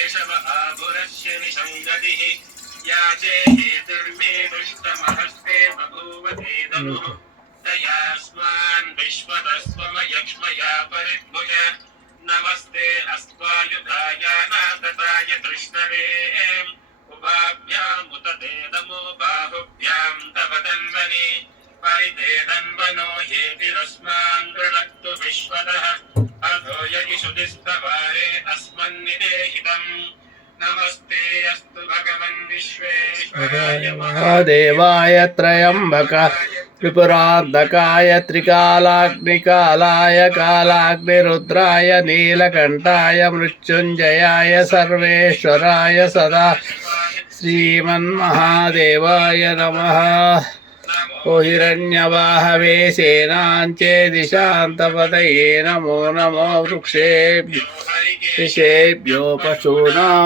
अनेशन्नस्येषव आभुरस्य निषङ्गतिः याचे हेतुर्मे दुष्टमहस्ते बभूव तेदमुः दयास्मान् विश्वतस्त्वमयक्ष्मया परिद्भुज नमस्ते अस्त्वायुधाय नाथताय कृष्णवे उभाभ्यामुत ते नमो बाहुभ्यां तव तन्वने परितेदन्वनो हेतिरस्मान् गृणक्तु विश्वतः अधो यदिषुदिस्तवारे अस्मन्निदेहितम् नमस्ते अस्तु भगवन् विश्वेश्वराय महादेवाय त्रयम्बक त्रिपुरार्धकाय त्रिकालाग्निकालाय कालाग्निरुद्राय नीलकण्ठाय मृत्युञ्जयाय सर्वेश्वराय सदा श्रीमन्महादेवाय नमः ओ हिरण्यवाहवे सेनाञ्चे दिशान्तपतये नमो नमो वृक्षेभ्यो हरिके ऋषेभ्यो पशूनां